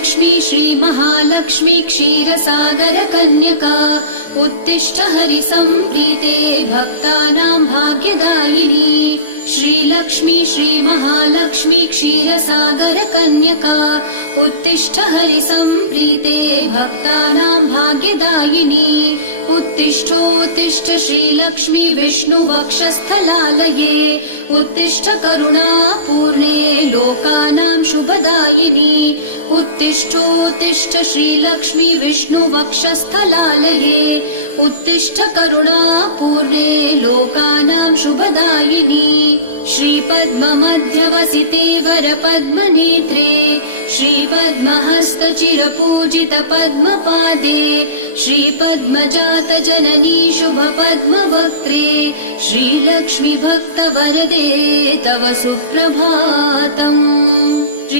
श्रीलक्ष्मी श्रीमहालक्ष्मी क्षीरसागरकन्यका उत्तिष्ठ हरिसम्प्रीते भक्तानां भाग्यदायिनी। श्रीलक्ष्मी श्रीमहालक्ष्मी क्षीरसागरकन्यका उत्तिष्ठ हरिसम्प्रीते भक्तानां भाग्यदायिनी। उत्तिष्ठोत्तिष्ठ श्रीलक्ष्मी विष्णुवक्षस्थलालये उत्तिष्ठ करुणापूर्णे लोकानां शुभदायिनी। उत्तिष्ठोत्तिष्ठ श्रीलक्ष्मी विष्णुवक्षस्थलालये उत्तिष्ठ करुणापूर्णे लोकानां शुभदायिनी। श्रीपद्ममध्यवसिते वरपद्मनेत्रे श्रीपद्महस्तचिरपूजित पद्मपादे श्रीपद्मजातजननी शुभपद्मवक्त्रे श्रीलक्ष्मी भक्तवरदे तव सुप्रभातम्।